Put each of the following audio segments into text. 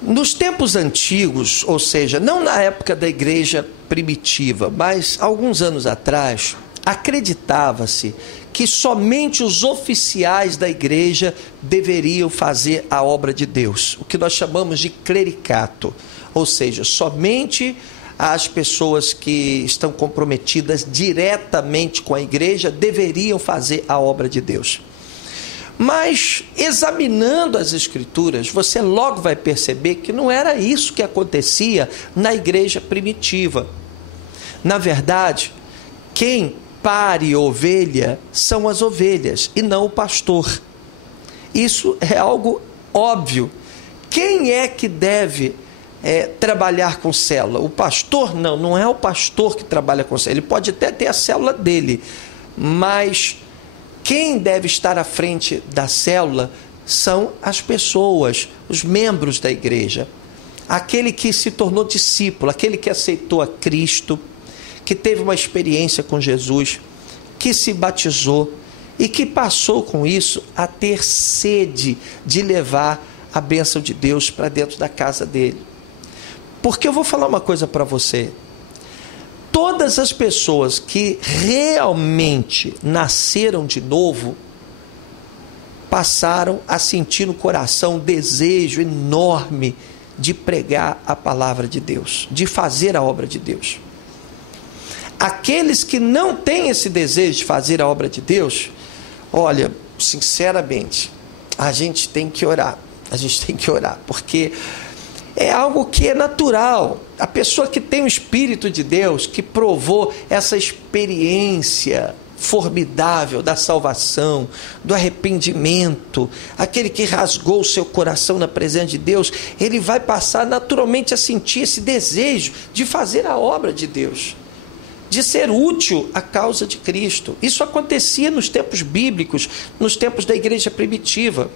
Nos tempos antigos, ou seja, não na época da igreja primitiva, mas alguns anos atrás, acreditava-se que somente os oficiais da igreja deveriam fazer a obra de Deus, o que nós chamamos de clericato, ou seja, somente as pessoas que estão comprometidas diretamente com a igreja deveriam fazer a obra de Deus. Mas, examinando as Escrituras, você logo vai perceber que não era isso que acontecia na igreja primitiva. Na verdade, quem pare ovelha são as ovelhas e não o pastor. Isso é algo óbvio. Quem é que deve trabalhar com célula? O pastor? Não, não é o pastor que trabalha com célula. Ele pode até ter a célula dele, mas quem deve estar à frente da célula são as pessoas, os membros da igreja. Aquele que se tornou discípulo, aquele que aceitou a Cristo, que teve uma experiência com Jesus, que se batizou e que passou com isso a ter sede de levar a bênção de Deus para dentro da casa dele. Porque eu vou falar uma coisa para você. Todas as pessoas que realmente nasceram de novo passaram a sentir no coração um desejo enorme de pregar a palavra de Deus, de fazer a obra de Deus. Aqueles que não têm esse desejo de fazer a obra de Deus, olha, sinceramente, a gente tem que orar, porque é algo que é natural. A pessoa que tem o Espírito de Deus, que provou essa experiência formidável da salvação, do arrependimento, aquele que rasgou o seu coração na presença de Deus, ele vai passar naturalmente a sentir esse desejo de fazer a obra de Deus, de ser útil à causa de Cristo. Isso acontecia nos tempos bíblicos, nos tempos da igreja primitiva.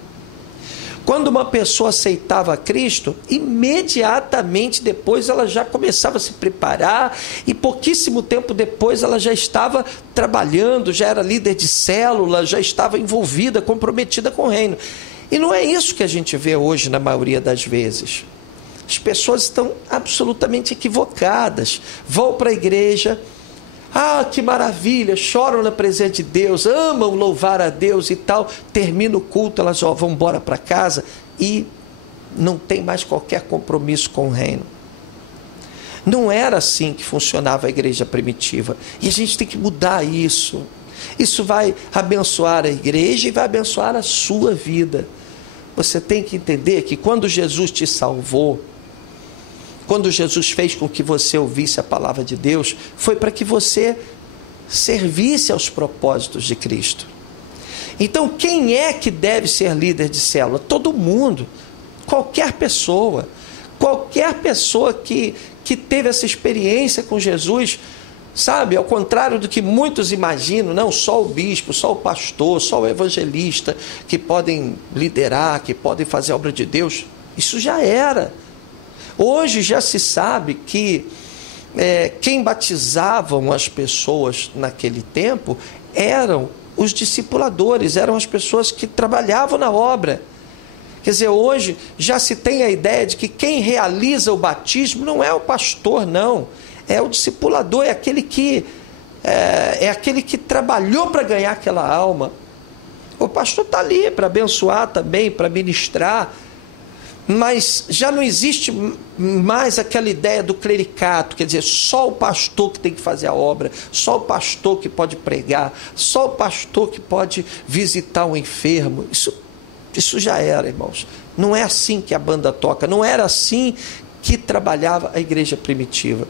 Quando uma pessoa aceitava Cristo, imediatamente depois ela já começava a se preparar e pouquíssimo tempo depois ela já estava trabalhando, já era líder de célula, já estava envolvida, comprometida com o reino. E não é isso que a gente vê hoje na maioria das vezes. As pessoas estão absolutamente equivocadas, vão para a igreja, que maravilha, choram na presença de Deus, amam louvar a Deus e tal, termina o culto, elas vão embora para casa e não tem mais qualquer compromisso com o reino. Não era assim que funcionava a igreja primitiva, e a gente tem que mudar isso. Isso vai abençoar a igreja e vai abençoar a sua vida. Você tem que entender que quando Jesus te salvou, quando Jesus fez com que você ouvisse a palavra de Deus, foi para que você servisse aos propósitos de Cristo. Então, quem é que deve ser líder de célula? Todo mundo, qualquer pessoa que teve essa experiência com Jesus, sabe, ao contrário do que muitos imaginam, não só o bispo, só o pastor, só o evangelista, que podem liderar, que podem fazer a obra de Deus, isso já era. Hoje já se sabe que quem batizavam as pessoas naquele tempo eram os discipuladores, eram as pessoas que trabalhavam na obra. Quer dizer, hoje já se tem a ideia de que quem realiza o batismo não é o pastor, não. É o discipulador, é aquele que trabalhou para ganhar aquela alma. O pastor está ali para abençoar também, para ministrar. Mas já não existe mais aquela ideia do clericato, quer dizer, só o pastor que tem que fazer a obra, só o pastor que pode pregar, só o pastor que pode visitar um enfermo. Isso já era, irmãos. Não é assim que a banda toca, não era assim que trabalhava a igreja primitiva.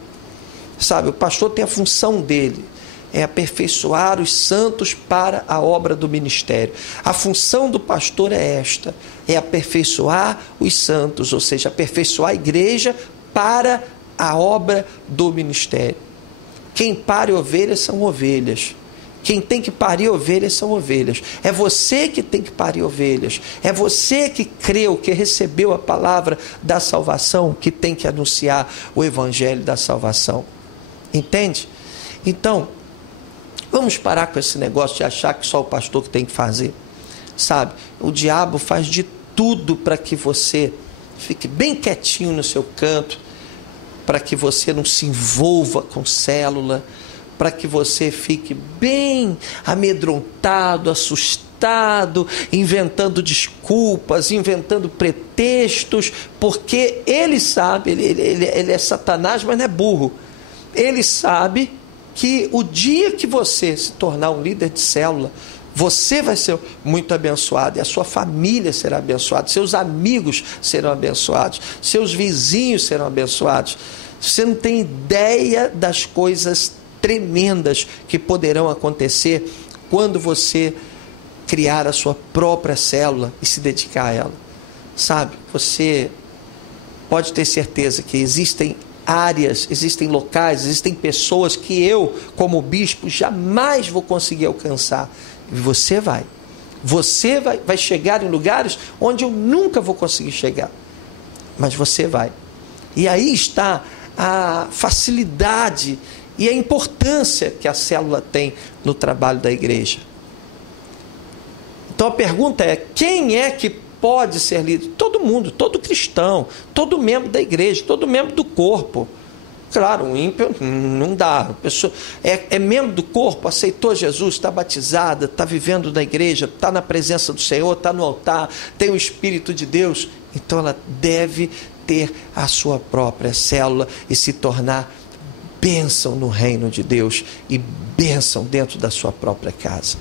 Sabe, o pastor tem a função dele, é aperfeiçoar os santos para a obra do ministério. A função do pastor é esta, é aperfeiçoar os santos, ou seja, aperfeiçoar a igreja para a obra do ministério. Quem pare ovelhas são ovelhas. Quem tem que parir ovelhas são ovelhas. É você que tem que parir ovelhas. É você que creu, que recebeu a palavra da salvação, que tem que anunciar o evangelho da salvação. Entende? Então, vamos parar com esse negócio de achar que só o pastor que tem que fazer. Sabe, o diabo faz de tudo para que você Fique bem quietinho no seu canto, para que você não se envolva com célula, para que você fique bem amedrontado, assustado, inventando desculpas, inventando pretextos, porque ele sabe, ele é Satanás, mas não é burro. Ele sabe que o dia que você se tornar um líder de célula, você vai ser muito abençoado, e a sua família será abençoada, seus amigos serão abençoados, seus vizinhos serão abençoados. Você não tem ideia das coisas tremendas que poderão acontecer quando você criar a sua própria célula e se dedicar a ela. Sabe, você pode ter certeza que existem áreas, existem locais, existem pessoas que eu, como bispo, jamais vou conseguir alcançar. E você vai chegar em lugares onde eu nunca vou conseguir chegar, mas você vai. E aí está a facilidade e a importância que a célula tem no trabalho da igreja. Então a pergunta é: quem é que pode ser líder? Todo mundo, todo cristão, todo membro da igreja, todo membro do corpo. Claro, um ímpio não dá. A pessoa é membro do corpo, aceitou Jesus, está batizada, está vivendo na igreja, está na presença do Senhor, está no altar, tem o Espírito de Deus. Então ela deve ter a sua própria célula e se tornar bênção no reino de Deus e bênção dentro da sua própria casa.